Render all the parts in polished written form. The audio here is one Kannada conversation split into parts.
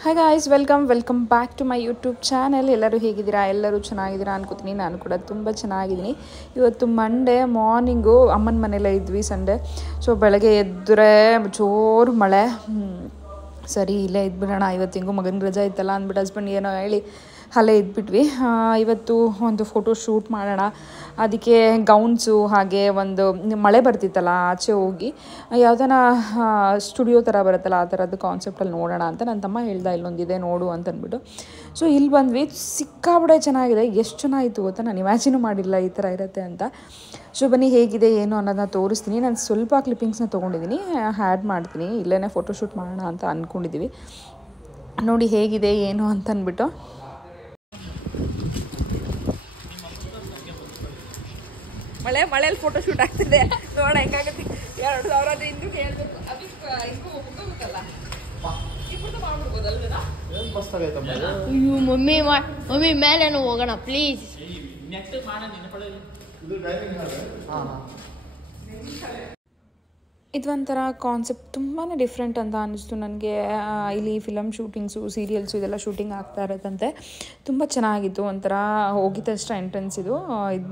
Hi guys, welcome back to my YouTube channel. ಎಲ್ಲರೂ ಹೇಗಿದ್ದೀರಾ? ಎಲ್ಲರೂ ಚೆನ್ನಾಗಿದ್ದೀರಾ ಅನ್ಕೋತೀನಿ. ನಾನು ಕೂಡ ತುಂಬ ಚೆನ್ನಾಗಿದ್ದೀನಿ. ಇವತ್ತು ಮಂಡೇ ಮಾರ್ನಿಂಗು ಅಮ್ಮನ ಮನೆಯಲ್ಲೇ ಇದ್ವಿ, ಸಂಡೇ. ಸೊ ಬೆಳಗ್ಗೆ ಎದ್ದರೆ ಜೋರು ಮಳೆ. ಸರಿ ಇಲ್ಲೇ ಇದ್ಬಿಡೋಣ, ಇವತ್ತು ಹೆಂಗೂ ಮಗನ ರಜಾ ಇತ್ತಲ್ಲ ಅಂದ್ಬಿಟ್ಟು ಹಸ್ಬೆಂಡ್ ಏನೋ ಹೇಳಿ ಅಲ್ಲೇ ಇದ್ಬಿಟ್ವಿ. ಇವತ್ತು ಒಂದು ಫೋಟೋ ಶೂಟ್ ಮಾಡೋಣ, ಅದಕ್ಕೆ ಗೌನ್ಸು ಹಾಗೆ ಒಂದು ಮಳೆ ಬರ್ತಿತ್ತಲ್ಲ, ಆಚೆ ಹೋಗಿ ಯಾವುದನ ಸ್ಟುಡಿಯೋ ಥರ ಬರುತ್ತಲ್ಲ ಆ ಥರದ್ದು ಕಾನ್ಸೆಪ್ಟಲ್ಲಿ ನೋಡೋಣ ಅಂತ ನನ್ನ ತಮ್ಮ ಹೇಳ್ದ, ಇಲ್ಲೊಂದಿದೆ ನೋಡು ಅಂತಂದ್ಬಿಟ್ಟು. ಸೊ ಇಲ್ಲಿ ಬಂದ್ವಿ, ಸಿಕ್ಕಾಬಿಡೆ ಚೆನ್ನಾಗಿದೆ. ಎಷ್ಟು ಚೆನ್ನಾಗಿತ್ತು ಗೊತ್ತಾ, ನಾನು ಇಮ್ಯಾಜಿನೂ ಮಾಡಿಲ್ಲ ಈ ಥರ ಇರುತ್ತೆ ಅಂತ. ಸೊ ಬನ್ನಿ ಹೇಗಿದೆ ಏನು ಅನ್ನೋದನ್ನ ತೋರಿಸ್ತೀನಿ. ನಾನು ಸ್ವಲ್ಪ ಕ್ಲಿಪ್ಪಿಂಗ್ಸ್ನ ತೊಗೊಂಡಿದ್ದೀನಿ, ಆ್ಯಡ್ ಮಾಡ್ತೀನಿ. ಇಲ್ಲೇ ಫೋಟೋಶೂಟ್ ಮಾಡೋಣ ಅಂತ ಅಂದ್ಕೊಂಡಿದ್ದೀವಿ. ನೋಡಿ ಹೇಗಿದೆ ಏನು ಅಂತಂದ್ಬಿಟ್ಟು. ಮಳೆಯಲ್ಲಿ ಫೋಟೋ ಶೂಟ್ ಆಗ್ತಿದೆ, ನೋಡ ಹೆಂಗಾಗತ್ತೆ. 2000 ಹಿಂದಕ್ಕೆ ಹೇಳ್ಬೇಕು, ಅದಕ್ಕೆ ಹಿಂಗೂ ಹೋಗಬೇಕಲ್ಲ, ಇಬ್ಬರದ್ದು ಮಾಡ್ಬಿಡ್ಬೋದಲ್ವೇನಾ? ಅಯ್ಯೋ ಮಮ್ಮಿ ಮೇಲೇನು ಹೋಗೋಣ ಪ್ಲೀಸ್. ಇದೊಂಥರ ಕಾನ್ಸೆಪ್ಟ್ ತುಂಬಾ ಡಿಫ್ರೆಂಟ್ ಅಂತ ಅನ್ನಿಸ್ತು ನನಗೆ. ಇಲ್ಲಿ ಫಿಲಮ್ ಶೂಟಿಂಗ್ಸು, ಸೀರಿಯಲ್ಸು ಇದೆಲ್ಲ ಶೂಟಿಂಗ್ ಆಗ್ತಾ ಇರೋದಂತೆ. ತುಂಬ ಚೆನ್ನಾಗಿತ್ತು. ಒಂಥರ ಹೋಗಿದ್ದಷ್ಟು ಎಂಟ್ರೆನ್ಸ್ ಇದು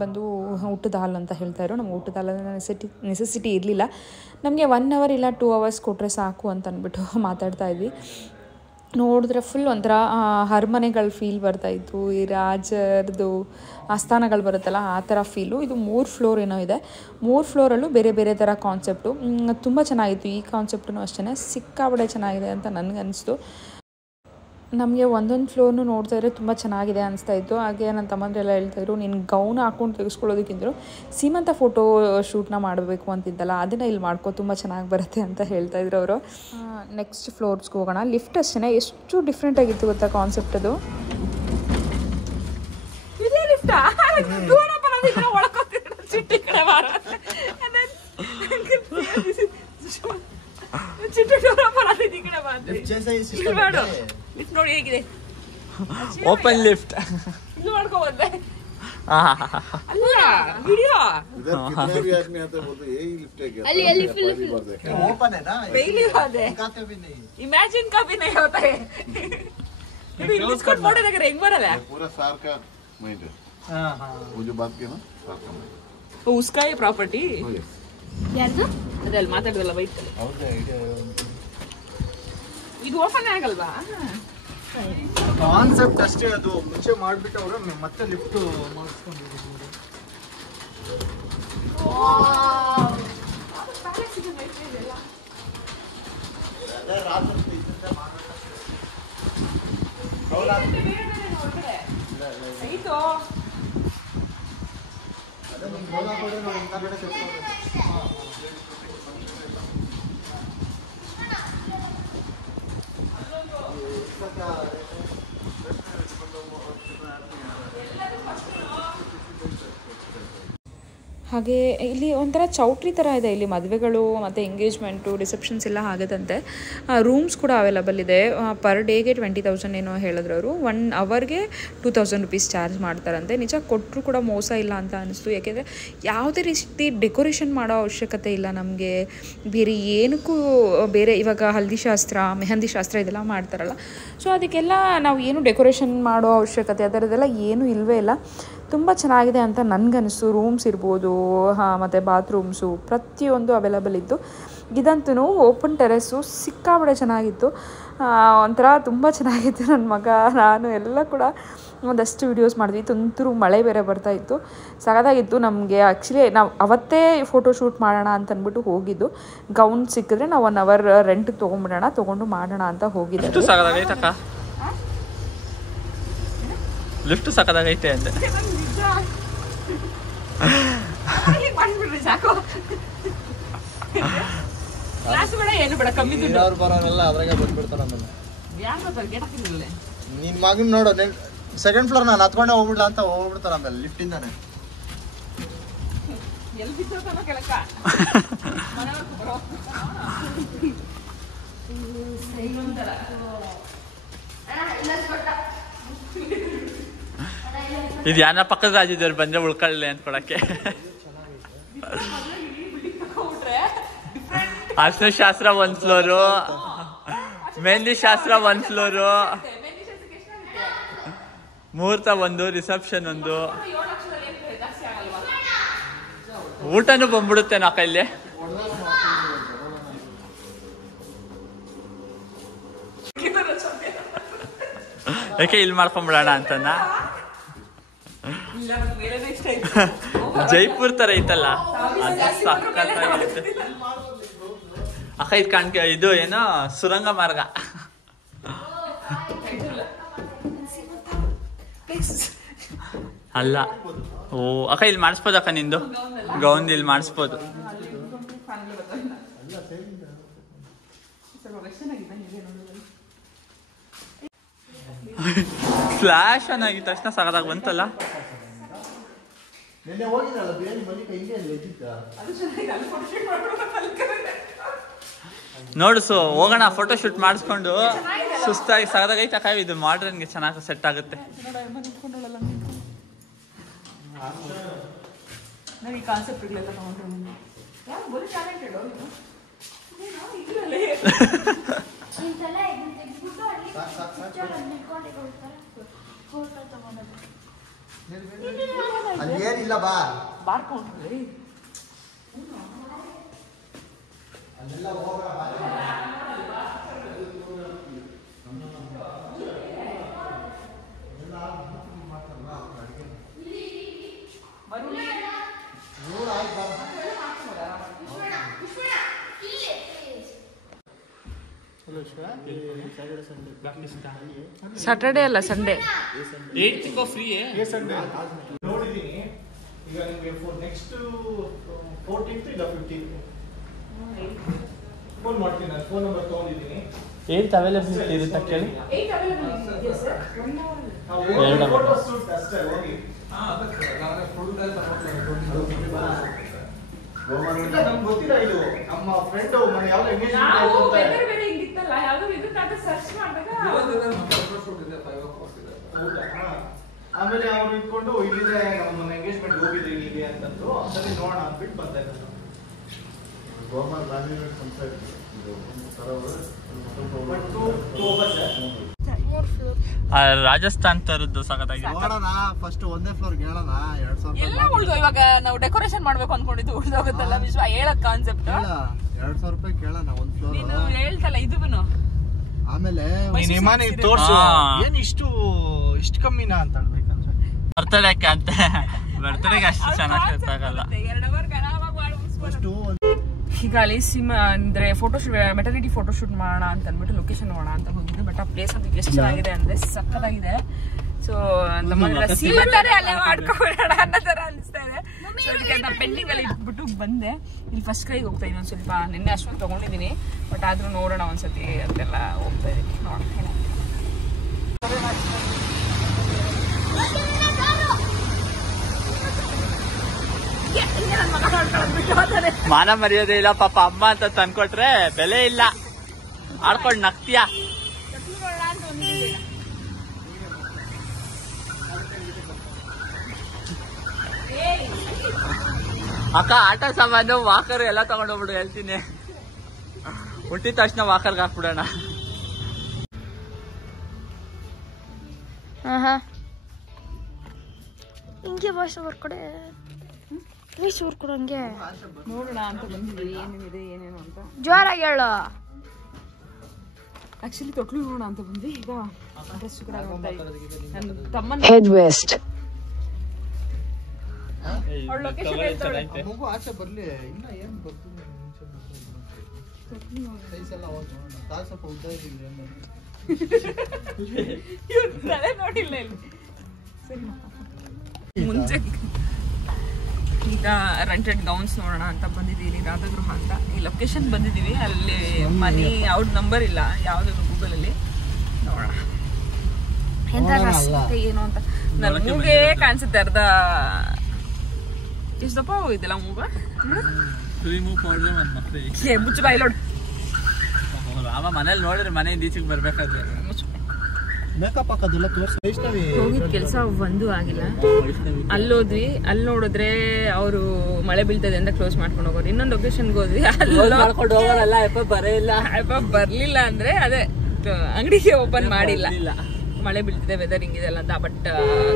ಬಂದು ಊಟದ ಹಾಲ್ ಅಂತ ಹೇಳ್ತಾಯಿದ್ರು. ನಮ್ಗೆ ಊಟದ ಹಾಲಲ್ಲಿ ನೆಸೆಸಿಟಿ ಇರಲಿಲ್ಲ. ನಮಗೆ 1 hour ಇಲ್ಲ 2 hours ಕೊಟ್ಟರೆ ಸಾಕು ಅಂತ ಅಂದ್ಬಿಟ್ಟು ಮಾತಾಡ್ತಾ ಇದ್ವಿ. ನೋಡಿದ್ರೆ ಫುಲ್ ಒಂಥರ ಅರಮನೆಗಳ ಫೀಲ್ ಬರ್ತಾಯಿತ್ತು. ಈ ರಾಜರದು ಆಸ್ಥಾನಗಳು ಬರುತ್ತಲ್ಲ ಆ ಥರ ಫೀಲು. ಇದು 3 ಫ್ಲೋರ್ ಏನೋ ಇದೆ. 3 ಫ್ಲೋರಲ್ಲೂ ಬೇರೆ ಬೇರೆ ಥರ ಕಾನ್ಸೆಪ್ಟು. ತುಂಬ ಚೆನ್ನಾಗಿತ್ತು. ಈ ಕಾನ್ಸೆಪ್ಟೂ ಅಷ್ಟೇ ಸಿಕ್ಕಾಬಡೆ ಚೆನ್ನಾಗಿದೆ ಅಂತ ನನಗನ್ನಿಸ್ತು. ನಮಗೆ ಒಂದೊಂದು ಫ್ಲೋರ್ನು ನೋಡ್ತಾ ಇದ್ರೆ ತುಂಬ ಚೆನ್ನಾಗಿದೆ ಅನಿಸ್ತಾ ಇತ್ತು. ಹಾಗೆ ನನ್ನ ತಮ್ಮಂದ್ರೆಲ್ಲ ಹೇಳ್ತಾಯಿದ್ರು, ನೀನು ಗೌನ್ ಹಾಕ್ಕೊಂಡು ತೆಗೆಸ್ಕೊಳ್ಳೋದಕ್ಕಿಂತಲೂ ಸೀಮಂತ ಫೋಟೋ ಶೂಟ್ನ ಮಾಡಬೇಕು ಅಂತಿದ್ದಲ್ಲ, ಅದನ್ನು ಇಲ್ಲಿ ಮಾಡ್ಕೋ, ತುಂಬ ಚೆನ್ನಾಗಿ ಬರುತ್ತೆ ಅಂತ ಹೇಳ್ತಾಯಿದ್ರು ಅವರು. ನೆಕ್ಸ್ಟ್ ಫ್ಲೋರ್ಸ್ಗೆ ಹೋಗೋಣ. ಲಿಫ್ಟ್ ಅಷ್ಟೇ ಎಷ್ಟು ಡಿಫ್ರೆಂಟ್ ಆಗಿತ್ತು ಗೊತ್ತಾ ಕಾನ್ಸೆಪ್ಟ್ ಅದು. ನೋಡಿ ಹೇಗಿದೆ ಓಪನ್ ಲಿಫ್ಟ್. ಇನ್ನು ಮಾಡ್ಕೋಬಂದೆ ಅಲ್ಲ ವಿಡಿಯೋ ಅಲ್ಲಿ ಫುಲ್ ओपन है ना, पहली बात है, भी नहीं, इमेजिन का भी नहीं होता है. बिस्कुट मोटे लग रहे, एक बार है पूरा सार का माइंड है. वो जो बात की ना सार का माइंड, तो उसका ही प्रॉपर्टी ಯಾರ್ದು ಅದಲ್ಲ ಮಾತಾಡೋದಲ್ಲ ಬೈಕ್ ಅವ್ರದೇ ಐಡಿಯಾ. ಇದು ಓಪನ್ ಆಗಲ್ವಾ? ಕಾನ್ಸೆಪ್ಟ್ ಅಷ್ಟೇ, ಅದು ಮುಂಚೆ ಮಾಡ್ಬಿಟ್ಟು ಅವರು ಮತ್ತೆ ಲಿಫ್ಟ್ ಮಾಡಿಸ್ಕೊಂಡಿದ್ರು. ಹಾಗೆ ಇಲ್ಲಿ ಒಂಥರ ಚೌಟ್ರಿ ಥರ ಇದೆ. ಇಲ್ಲಿ ಮದುವೆಗಳು ಮತ್ತು ಎಂಗೇಜ್ಮೆಂಟು, ರಿಸೆಪ್ಷನ್ಸ್ ಎಲ್ಲ ಆಗೋದಂತೆ. ರೂಮ್ಸ್ ಕೂಡ ಅವೈಲಬಲ್ ಇದೆ. ಪರ್ ಡೇಗೆ 20,000 ಏನೋ ಹೇಳಿದ್ರು ಅವರು. 1 hourಗೆ 2,000 rupees ಚಾರ್ಜ್ ಮಾಡ್ತಾರಂತೆ. ನಿಜ ಕೊಟ್ಟರು ಕೂಡ ಮೋಸ ಇಲ್ಲ ಅಂತ ಅನಿಸ್ತು. ಯಾಕೆಂದರೆ ಯಾವುದೇ ರೀತಿ ಡೆಕೋರೇಷನ್ ಮಾಡೋ ಅವಶ್ಯಕತೆ ಇಲ್ಲ ನಮಗೆ. ಬೇರೆ ಏನಕ್ಕೂ ಬೇರೆ ಇವಾಗ ಹಲ್ದಿ ಶಾಸ್ತ್ರ, ಮೆಹಂದಿ ಶಾಸ್ತ್ರ ಇದೆಲ್ಲ ಮಾಡ್ತಾರಲ್ಲ, ಸೊ ಅದಕ್ಕೆಲ್ಲ ನಾವು ಏನು ಡೆಕೋರೇಷನ್ ಮಾಡೋ ಅವಶ್ಯಕತೆ ಅದರದ್ದೆಲ್ಲ ಏನೂ ಇಲ್ಲವೇ ಇಲ್ಲ. ತುಂಬ ಚೆನ್ನಾಗಿದೆ ಅಂತ ನನಗನ್ನಿಸ್ತು. ರೂಮ್ಸ್ ಇರ್ಬೋದು, ಮತ್ತು ಬಾತ್ರೂಮ್ಸು ಪ್ರತಿಯೊಂದು ಅವೈಲಬಲ್ ಇತ್ತು. ಇದಂತೂ ಓಪನ್ ಟೆರೆಸ್ಸು, ಸಿಕ್ಕಾಬಡೆ ಚೆನ್ನಾಗಿತ್ತು. ಒಂಥರ ತುಂಬ ಚೆನ್ನಾಗಿತ್ತು. ನನ್ನ ಮಗ ನಾನು ಎಲ್ಲ ಕೂಡ ಒಂದಷ್ಟು ವೀಡಿಯೋಸ್ ಮಾಡಿದ್ವಿ. ತುಂತುರು ಮಳೆ ಬೇರೆ ಬರ್ತಾಯಿತ್ತು, ಸಖತ್ತಾಗಿತ್ತು. ನಮಗೆ ಆ್ಯಕ್ಚುಲಿ ನಾವು ಅವತ್ತೇ ಫೋಟೋ ಶೂಟ್ ಮಾಡೋಣ ಅಂತಂದ್ಬಿಟ್ಟು ಹೋಗಿದ್ದು. ಗೌನ್ ಸಿಕ್ಕಿದ್ರೆ ನಾವು 1 hour ರೆಂಟಿಗೆ ತೊಗೊಂಡು ಮಾಡೋಣ ಅಂತ ಹೋಗಿದ್ದೆ. ಲಿಫ್ಟ್ ಸಕ್ಕದಾಗೈತೆ ಅಂತೆ. ಏನು ಬೇಡ, ಕಮ್ಮಿ ದುಡ್ಡು. ಅವ್ರು ಬರೋರೆಲ್ಲ ಅದ್ರಾಗೆ ಬಂದ್ಬಿಡ್ತಾರೆ. ಆಮೇಲೆ ನಿನ್ ಮಗನ್ ನೋಡು, 2nd ಫ್ಲೋರ್ ನಾನು ಹತ್ಕೊಂಡೆ ಹೋಗ್ಬಿಡ್ಲ ಅಂತ ಹೋಗ್ಬಿಡ್ತಾರೆ ಆಮೇಲೆ ಲಿಫ್ಟಿಂದಾನೆ. ಎಲ್ಲಿ ಬಿದ್ದೋತನ ಕೆಳಕ ಇದು ಯಾನ ಪಕ್ಕದ ರಾಜ್ಯದವ್ರು ಬಂದ್ರೆ ಉಳ್ಕೊಳ್ಳಿ ಅಂತ ಕೊಡಕ್ಕೆ. ಅರ್ಶನ ಶಾಸ್ತ್ರ 1 ಫ್ಲೋರು, ಮೆಹಂದಿ ಶಾಸ್ತ್ರ 1 ಫ್ಲೋರು, ಮುಹೂರ್ತ 1, ರಿಸೆಪ್ಷನ್ 1, ಊಟನೂ ಬಂದ್ಬಿಡುತ್ತೆ ನಾ ಕೈಲಿ. ಯಾಕೆ ಇಲ್ಲಿ ಮಾಡ್ಕೊಂಬಿಡೋಣ ಅಂತನ. ಜೈಪುರ್ ತರ ಐತಲ್ಲ, ಸಕ್ಕತ್ತಾಗಿರುತ್ತೆ ಅಕ್ಕ. ಇದು ಏನೋ ಸುರಂಗ ಮಾರ್ಗ. ಅಲ್ಲ, ಓ ಅಕ್ಕ ಇಲ್ಲಿ ಮಾಡಿಸ್ಬೋದು ಅಕ್ಕ, ನಿಂದು ಗೌನ್ ಇಲ್ಲಿ ಮಾಡಿಸ್ಬೋದು. ಫ್ಲಾಶ್ ಆನ್ ಆಗಿದ ತಕ್ಷಣ ಸಗದಾಗ ಬಂತಲ್ಲ. ನೋಡಿಸು ಹೋಗೋಣ, ಫೋಟೋ ಶೂಟ್ ಮಾಡಿಸ್ಕೊಂಡು. ಸುಸ್ತಾಗಿ ಸಗದಾಗ ಐತೆ ಅಕ್ಕ. ಇದು ಮಾಡ್ರನ್ಗೆ ಚೆನ್ನಾಗಿ ಸೆಟ್ ಆಗುತ್ತೆ. ಅಲ್ಲಿ ಏನಿಲ್ಲ ಬಾ ಬಾರ್ಕೊಂಡ್ರಿ. ಅಲ್ಲೆಲ್ಲ ಹೋಗ್ರ ಸ್ಯಾಟರ್ಡೇ ಅಲ್ಲ, ಸಂಡೇ. 8th ಫ್ರೀ ನೋಡಿದೀನಿ. ಈಗ ನಿಮಗೆ ನೆಕ್ಸ್ಟ್ 14th ಇಲ್ಲ 15th ಫೋನ್ ಮಾಡ್ತೀನಿ. ನಾನು ಫೋನ್ ನಂಬರ್ ತಗೊಂಡಿದ್ದೀನಿ. 8th ಅವೈಲಬಿಲಿಟಿ ಇರುತ್ತೆ ಕೇಳಿ. ಫೋಟೋ ಶೂಟ್ ಅಷ್ಟೇ ಹೋಗಿ. ನಮ್ಗೆ ಗೊತ್ತಿಲ್ಲ ಇದು. ನಮ್ಮ ಫ್ರೆಂಡ್ ಮನೆ ಯಾವ್ದು ಎಂಗೇಜ್ಮೆಂಟ್ ಆಯ್ತು ಅಂತ ಆಮೇಲೆ ಅವ್ರು ಇಟ್ಕೊಂಡು ಇಲ್ಲಿದೆ ನಮ್ಮ ಎಂಗೇಜ್ಮೆಂಟ್ ಹೋಗಿದ್ರಿ ಹೀಗೆ ಅಂತಂದ್ರು. ಸರಿ ನೋಡೋಣ ಅಂದ್ಬಿಟ್ಟು ಬರ್ತಾ ಇದ್ದಾರೆ. ರಾಜಸ್ಥಾನ್ ತರದ್ದು ಸಖತ್ತಾಗಿದೆ. ನೋಡೋಣ ಫಸ್ಟ್ ಒಂದೇ ಫ್ಲೋರ್ ಹೇಳೋಣ. 2000 ಎಲ್ಲ ಉಳ್ದು. ಇವಾಗ ನಾವು ಡೆಕೋರೇಷನ್ ಮಾಡ್ಬೇಕು ಅನ್ಕೊಂಡಿದ್ದು ಉಳ್ದೋಗುತ್ತಲ್ಲ ವಿಶ್ವ. ಹೇಳಕ್ ಕಾನ್ಸೆಪ್ಟ್ 2000 ರೂಪಾಯಿ ಕೇಳೋಣ ಒಂದ್ ಫ್ಲೋರ್. ನೀನು ಹೇಳ್ತಲ್ಲ ಇದೂನು. ಆಮೇಲೆ ನಿಮ್ಮನೆ ತೋರ್ಸು. ಏನ್ ಇಷ್ಟು ಕಮ್ಮಿನಾ ಅಂತ ಹೇಳ್ಬೇಕಂದ್ರೆ ಬರ್ತಡೇಕ್ಕೆ ಅಂತ. ಬರ್ತಡೇಗೆ ಅಷ್ಟು ಚೆನ್ನಾಗಿ ಆಗಲ್ಲ. 2 ಅವರ್ ಆರಾಮಾಗಿ ಮಾಡಿ ಮುಗಿಸ್ಬೋದು. ಈಗ ಅಲ್ಲಿ ಅಂದ್ರೆ ಫೋಟೋಶೂಟ್, ಮೆಟರ್ನಿಟಿ ಫೋಟೋಶೂಟ್ ಮಾಡೋಣ ಅಂತ ಅಂದ್ಬಿಟ್ಟು ಲೊಕೇಶನ್ ನೋಡೋಣ ಅಂತ ಹೋಗಿದ್ದು. ಬಟ್ ಆ ಪ್ಲೇಸ್ ಅದು ಎಷ್ಟು ಚೆನ್ನಾಗಿದೆ ಅಂದ್ರೆ ಸಕ್ಕತ್ತಾಗಿದೆ. ಸೊ ಸೀಮಂತಾರೆ ಅಲ್ಲೇ ಮಾಡ್ಕೊಬಿಡೋಣ ಅನ್ನೋ ತರ ಅನಿಸ್ತಾ ಇದೆ. ಸೊ ಅದಕ್ಕೆ ನಾನು ಪೆಂಡಿಂಗ್ ಅಲ್ಲಿ ಇಟ್ಬಿಟ್ಟು ಬಂದೆ. ಇಲ್ಲಿ ಫಸ್ಟ್ ಕ್ರೈಗೆ ಹೋಗ್ತಾ ಇದ್ದೀನಿ. ಒಂದು ಸ್ವಲ್ಪ ನಿನ್ನೆ ಅಷ್ಟೊಂದು ತೊಗೊಂಡಿದ್ದೀನಿ. ಬಟ್ ಆದ್ರೂ ನೋಡೋಣ ಒಂದ್ಸತಿ ಅಂತೆಲ್ಲ ಹೋಗ್ತಾ ಇದ್ದೀನಿ. ನೋಡೋಣ ಮಾನ ಮರ್ಯಾದೆ ಇಲ್ಲ ಪಾಪ. ಅಮ್ಮ ಅಂತ ತಂದ್ಕೊಟ್ರೆ ಬೆಲೆ ಇಲ್ಲ. ಆಡ್ಕೊಂಡ್ ನಗ್ತೀಯ. ಅಕ್ಕ ಆಟ ಸಾಮಾನು, ವಾಕರ್ ಎಲ್ಲ ತಗೊಂಡೋಗ್ಬಿಡು ಹೇಳ್ತೀನಿ. ಹುಟ್ಟಿದ ತಕ್ಷಣ ವಾಕರ್ಗೆ ಹಾಕ್ಬಿಡೋಣ. ಹಿಂಗೆ ವಾಯ್ಸ್ ಓವರ್ ಕೊಡೆ. ವಾಯ್ಸ್ ಓವರ್ ಕೊಡು ಹಂಗೆ. ನೋಡೋಣ ಅಂತ ಬಂದಿದ್ವಿ ಏನೇನಿದೆ ಏನೇನು ಅಂತ. ಜೋರಾಗಿ ಹೇಳು. ಆಕ್ಚುಲಿ ತೊಟ್ಲು ನೋಡೋಣ ಅಂತ ಬಂದ್ವಿ. ಈಗ ಡ್ರೆಸ್ ನನ್ನ ತಮ್ಮನ Head west. ಅವಳ ಲೊಕೇಶನ್ ಹೇಳ್ತಾಳೆ. ಮಗು ಆಚೆ ಬರ್ಲಿ. ಇನ್ನ ಏನ್ ಬರ್ತೀನಿ ಸೈಸ್ ಎಲ್ಲ ಕಾಲ್ ಸ್ವಲ್ಪ ಉದ್ದ ಇರಲಿ. ತಲೆ ನೋಡಿಲ್ಲ ಇಲ್ಲಿ. ಸರಿ ಮುಂಚೆ ಈಗ ರೆಂಟೆಡ್ ಗೌನ್ಸ್ ನೋಡೋಣ ಅಂತ ಬಂದಿದ್ದೀವಿ ರಾಧಾಗೃಹ ಅಂತ. ಈ ಲೊಕೇಶನ್ ಬಂದಿದ್ದೀವಿ. ಅಲ್ಲಿ ಮನಿ ಅವ್ರ ನಂಬರ್ ಇಲ್ಲ ಯಾವುದಾದ್ರು ಗೂಗಲಲ್ಲಿ. ನೋಡೋಣ ಎಂತ ರಸ್ತೆ ಏನು ಅಂತ. ನನ್ನ ಮೂಗೇ ಕಾಣಿಸುತ್ತೆ ಅರ್ಧ. ಎಷ್ಟು ದಪ್ಪ ಹೋಗಿದ್ದಿಲ್ಲ ಮೂಗ. ಮುಚ್ಚು ಬಾಯ್ಲೋಡ್. ರಾಮ ಮನೇಲಿ ನೋಡಿದ್ರೆ ಮನೆಯಿಂದ ಈಚೆಗೆ ಬರ್ಬೇಕಾದ್ರೆ ಮೇಕಪ್ ಹಾಕೋದಿಲ್ಲ ತೋರ್ಸಿ. ಹೋಗಿದ್ ಕೆಲಸ ಒಂದು ಆಗಿಲ್ಲ. ಅಲ್ಲೋದ್ವಿ, ಅಲ್ಲಿ ನೋಡಿದ್ರೆ ಅವರು ಮಳೆ ಬೀಳ್ತದೆ ಅಂತ ಕ್ಲೋಸ್ ಮಾಡ್ಕೊಂಡು ಹೋಗೋರು. ಇನ್ನೊಂದು ಲೊಕೇಶನ್ಗೆ ಹೋದ್ವಿ, ಬರ್ಲಿಲ್ಲ ಅಂದ್ರೆ ಅದೇ ಬಟ್ ಅಂಗಡಿಗೆ ಓಪನ್ ಮಾಡಿಲ್ಲ, ಮಳೆ ಬೀಳ್ತಿದೆ, ವೆದರ್ ಹಿಂಗಿದೆಲ್ಲ ಅಂತ. ಬಟ್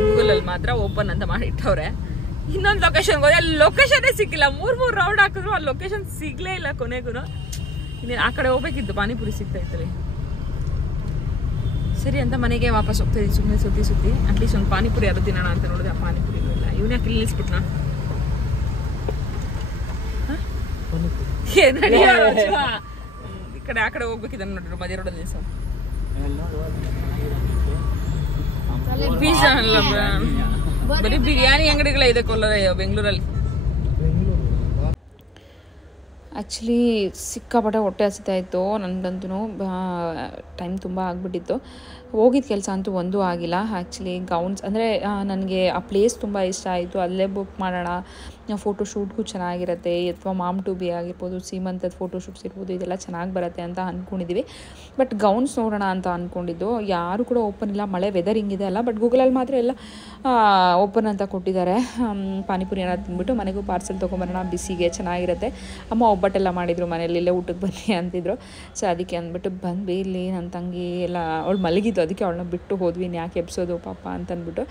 ಗೂಗಲಲ್ಲಿ ಮಾತ್ರ ಓಪನ್ ಅಂತ ಮಾಡಿಟ್ಟವ್ರೆ. ಇನ್ನೊಂದು ಲೊಕೇಶನ್ಗೆ ಹೋದೆ, ಅಲ್ಲಿ ಲೊಕೇಶನ್ನೇ ಸಿಕ್ಕಿಲ್ಲ. 3 ರೌಂಡ್ ಹಾಕಿದ್ರು ಆ ಲೊಕೇಶನ್ ಸಿಗ್ಲೇ ಇಲ್ಲ ಕೊನೆಗೂ. ಇನ್ನೇನು ಆ ಕಡೆ ಹೋಗ್ಬೇಕಿತ್ತು, ಪಾನಿಪುರಿ ಸಿಗ್ತಾ ಇತ್ತಲ್ಲಿ. ಸರಿ ಅಂತ ಮನೆಗೆ ವಾಪಸ್ ಹೋಗ್ತಾ ಇದ್ವಿ ಸುಮ್ಮನೆ ಸುತ್ತಿ. ಅಟ್ಲೀಸ್ಟ್ ಒಂದು ಪಾನಿಪುರಿ ಯಾರು ತಿನ್ನೋಣ ಅಂತ ನೋಡಿದೆ, ಆ ಪಾನಿಪುರಿನೂ ಇಲ್ಲ. ಇವನ್ ಯಾಕೆ ನಿಲ್ಲಿಸ್ಬಿಟ್ನಾ? ಈ ಕಡೆ ಆ ಕಡೆ ಹೋಗ್ಬೇಕಿದ್ದ ನೋಡ್ರಿ, ಮಧ್ಯ ರೋಡಲ್ಲಿ ನಿಲ್ಸ. ಪಿಜ್ಜಾ ಅಲ್ಲ, ಬರೀ ಬಿರಿಯಾನಿ ಅಂಗಡಿಗಳೇ ಇದೆ ಬೆಂಗಳೂರಲ್ಲಿ. ಆ್ಯಕ್ಚುಲಿ ಸಿಕ್ಕಾಪಟ್ಟೆ ಹೊಟ್ಟೆ ಹಸಿತಾ ಇತ್ತು ನನಗಂತೂ. ಟೈಮ್ ತುಂಬ ಆಗಿಬಿಟ್ಟಿತ್ತು. ಹೋಗಿದ್ದ ಕೆಲಸ ಅಂತೂ ಒಂದೂ ಆಗಿಲ್ಲ. ಆ್ಯಕ್ಚುಲಿ ಗೌನ್ಸ್ ಅಂದರೆ ನನಗೆ ಆ ಪ್ಲೇಸ್ ತುಂಬ ಇಷ್ಟ ಆಯಿತು. ಅಲ್ಲೇ ಬುಕ್ ಮಾಡೋಣ, ಫೋಟೋಶೂಟ್ಗೂ ಚೆನ್ನಾಗಿರುತ್ತೆ, ಅಥವಾ ಮಾಮ್ ಟು ಬಿ ಆಗಿರ್ಬೋದು, ಸೀಮಂತದ ಫೋಟೋಶೂಟ್ಸ್ ಇರ್ಬೋದು, ಇದೆಲ್ಲ ಚೆನ್ನಾಗಿ ಬರುತ್ತೆ ಅಂತ ಅಂದ್ಕೊಂಡಿದ್ದೀವಿ. ಬಟ್ ಗೌನ್ಸ್ ನೋಡೋಣ ಅಂತ ಅಂದ್ಕೊಂಡಿದ್ದು, ಯಾರು ಕೂಡ ಓಪನ್ ಇಲ್ಲ. ಮಳೆ ವೆದರ್ ಹಿಂಗಿದೆ ಅಲ್ಲ. ಬಟ್ ಗೂಗಲಲ್ಲಿ ಮಾತ್ರ ಎಲ್ಲ ಓಪನ್ ಅಂತ ಕೊಟ್ಟಿದ್ದಾರೆ. ಪಾನಿಪುರಿ ಏನಾದ್ರು ತಿಂದ್ಬಿಟ್ಟು ಮನೆಗೂ ಪಾರ್ಸೆಲ್ ತೊಗೊಂಬರೋಣ, ಬಿಸಿಗೆ ಚೆನ್ನಾಗಿರುತ್ತೆ. ಅಮ್ಮ ಒಬ್ಬಟ್ಟೆಲ್ಲ ಮಾಡಿದರು ಮನೇಲಿ, ಇಲ್ಲೇ ಊಟಕ್ಕೆ ಬನ್ನಿ ಅಂತಿದ್ರು. ಸೊ ಅದಕ್ಕೆ ಅಂದ್ಬಿಟ್ಟು ಬಂದ್ವಿ. ಇಲ್ಲಿ ನನ್ನ ತಂಗಿ ಎಲ್ಲ ಅವಳು ಮಲಗಿದ್ದು, ಅದಕ್ಕೆ ಅವಳನ್ನ ಬಿಟ್ಟು ಹೋದ್ವಿ. ಯಾಕೆ ಎಬ್ಸೋದು ಪಾಪ ಅಂತಂದ್ಬಿಟ್ಟು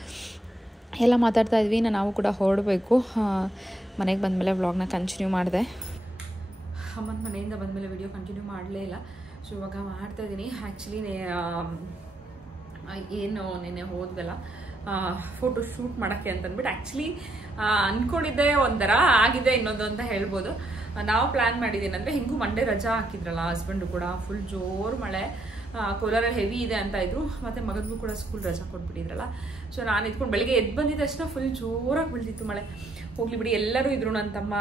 ಎಲ್ಲ ಮಾತಾಡ್ತಾ ಇದ್ವಿ. ನಾವು ಕೂಡ ಹೊರಡಬೇಕು. ಮನೆಗೆ ಬಂದಮೇಲೆ ವ್ಲಾಗ್ನ ಕಂಟಿನ್ಯೂ ಮಾಡಿದೆ. ಅಮ್ಮನ ಮನೆಯಿಂದ ಬಂದಮೇಲೆ ವಿಡಿಯೋ ಕಂಟಿನ್ಯೂ ಮಾಡಲೇ ಇಲ್ಲ. ಸೊ ಇವಾಗ ಮಾಡ್ತಾಯಿದ್ದೀನಿ. ಆ್ಯಕ್ಚುಲಿ ಏನು ನೆನ್ನೆ ಹೋದ್ವಲ್ಲ ಫೋಟೋ ಶೂಟ್ ಮಾಡೋಕ್ಕೆ ಅಂತಂದ್ಬಿಟ್ಟು, ಆ್ಯಕ್ಚುಲಿ ಅಂದ್ಕೊಂಡಿದ್ದೆ ಒಂಥರ ಆಗಿದೆ ಇನ್ನೊಂದು ಅಂತ ಹೇಳ್ಬೋದು. ನಾವು ಪ್ಲ್ಯಾನ್ ಮಾಡಿದ್ದೀನಿ ಅಂದರೆ, ಹೆಂಗೂ ಮಂಡೇ ರಜಾ ಹಾಕಿದ್ರಲ್ಲ ಹಸ್ಬೆಂಡು ಕೂಡ. ಫುಲ್ ಜೋರು ಮಳೆ, ಕೋಲಾರಲ್ಲಿ ಹೆವಿ ಇದೆ ಅಂತ ಇದ್ರು. ಮತ್ತು ಮಗನಿಗೂ ಕೂಡ ಸ್ಕೂಲ್ ರಜಾ ಕೊಟ್ಬಿಟ್ಟಿದ್ರಲ್ಲ. ಸೊ ನಾನು ಇದ್ಕೊಂಡು ಬೆಳಿಗ್ಗೆ ಎದ್ದು ಬಂದಿದ್ದ ತಕ್ಷಣ ಫುಲ್ ಜೋರಾಗಿ ಬೀಳ್ತಿತ್ತು ಮಳೆ. ಹೋಗ್ಲಿ ಬಿಡಿ, ಎಲ್ಲರೂ ಇದ್ರು. ನನ್ನ ತಮ್ಮ